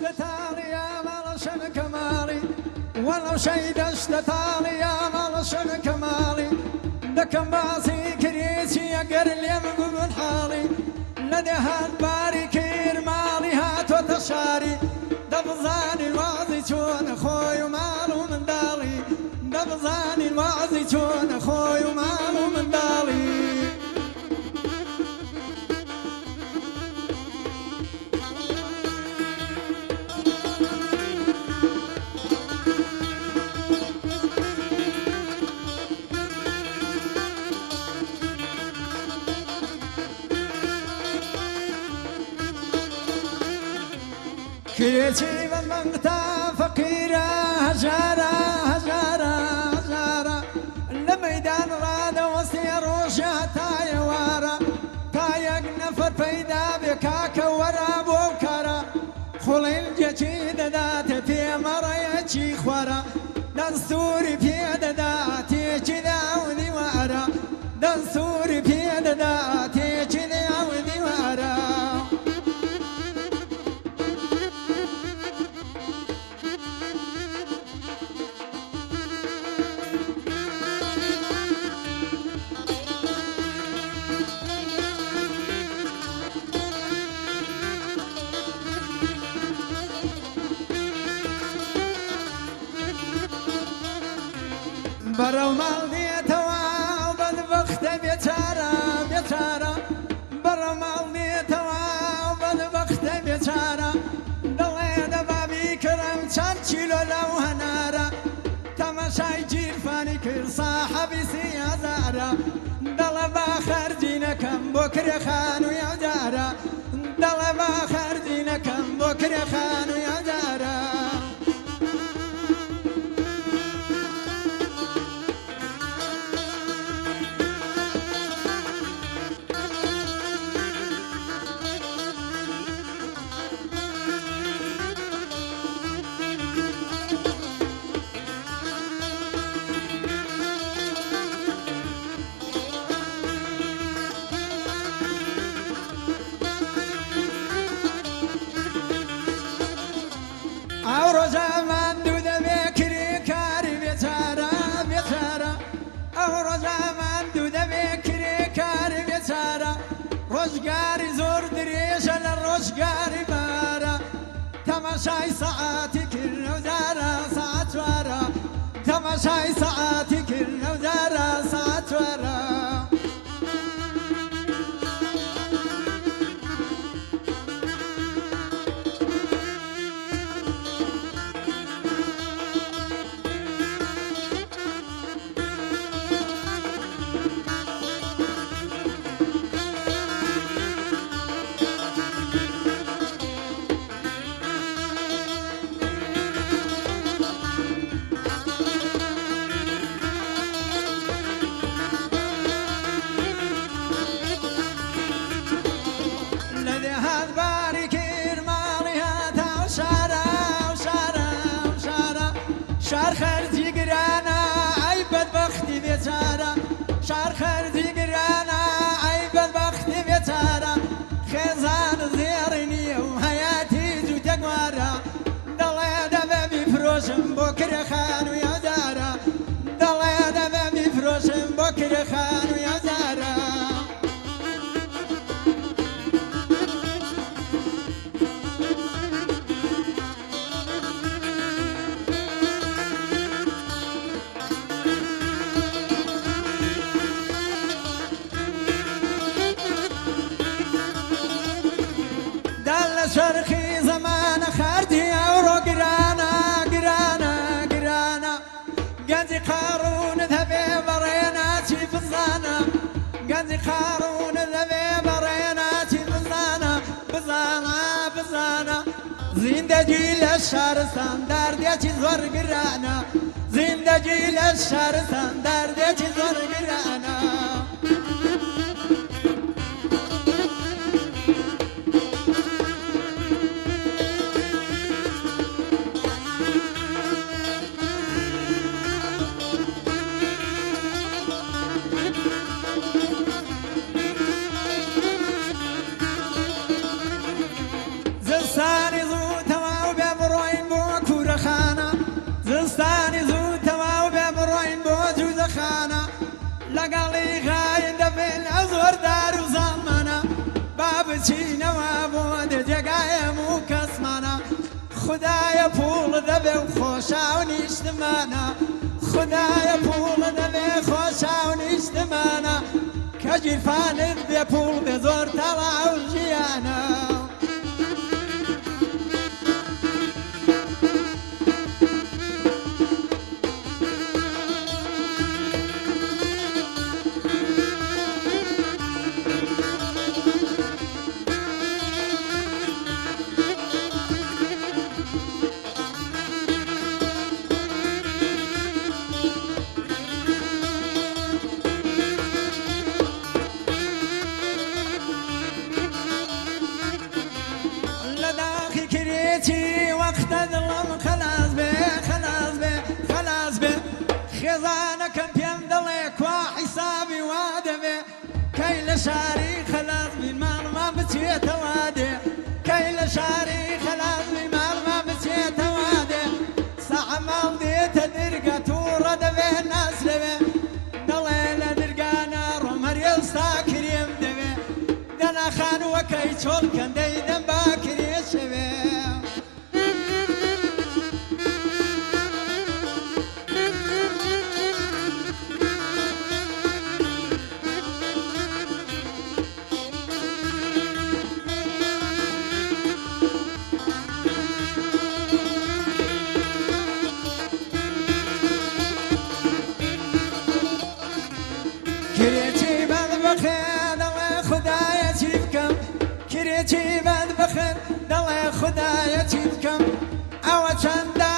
دشتتالي يا مالشن كمالي ولو شي دشتتالي يا مالشن كمالي دكم باسي كريسي اقر اليم قبل حالي لدي هاد باري كير مالي هات وتشاري دبزاني الوعظي تون خوي ومالو من دالي دبزاني الوعظي تون خوي ومالو من دالي كيتي بمنتا فقيرة هجارة هجارة هجارة الميدان راد وسطي روشة تايا وارا تايا نفر فيدا بكاك ورا بوكرا خلين جتيد دات في مريتي خورا دستوري في داتي جدا وذي وارا دستوري في داتي جدا وذي وارا برو مالدي توا وبدبخت بيتارا بيتارا برو مالدي توا وبدبخت بيتارا ضلي دبابي كرم تشارشيلو لو هنارا تماشاي جيل فاني كل صاحبي سيازارا ضلبا خرجينا كم بكر خانو يا جارا ضلبا خرجينا كم بكر خانو يا جارا أورجا من دود بكري كاري بيتارا بيتارا أورجا من دود بكري كاري بيتارا روشقاري زور دريش للروشقاري بارا تماشاي ساعاتي كل وزارة ساعات ورا تماشاي ساعاتي كل وزارة ساعات ورا شار خرجي قرانا عيب البختي بيتارا شار خرجي قرانا عيب البختي بيتارا خزان زيرني وحياتي جو تقوارا ضلي دبابي فروشم بكر خانو يا زارا ضلي دبابي فروشم بكر خانو يا زارا شرخي زمان خردي أورو قرانا قرانا قرانا قنزي قارون ذهبي بريناتي بزانا قنزي قارون ذهبي بريناتي بزانا بزانا بزانا زندجي للشهر سندر ديتي زور قرانا زندجي للشهر سندر ديتي زور قرانا زلساني زو تواو لەگەڵی غای دەبێن ئەزۆردار و زامانە با بچینەوە بۆ دەجێگایەم و کەسمانە خدایە پوڵ دەبێ و خۆشا و نیشتمانە خدایە پوڵ دەبێ خۆشا و نیشتمانە کە گیرفانت بێ پوڵ بێ زۆر تەواو ژیانە وقت دڵم خلاص بێ خلاص بێ خلاص بێ خێزانەکەم پێم دەڵێ کوا حیسابی وا دەبێ کەی لە شاری خلاص بین ماڵمان بچێتەوە دێ کەی لە شاری خلاص بین ماڵمان بچێتەوە دێ سەعە ماڵ دێتە دەرگە تووڕە دەبێ ناس لەوێ دەڵێ لە دەرگانە ڕۆم هەر ئێستا کرێم دەوێ دەناخان وەکەی چۆڵ کەندەی دەم با کرێ شەوێ کرێکی بەد بەخێر دەڵێ خودایە چی بکەم کرێکی بەد بەخێر دەڵێ خودایە چی بکەم ئەوە چەندە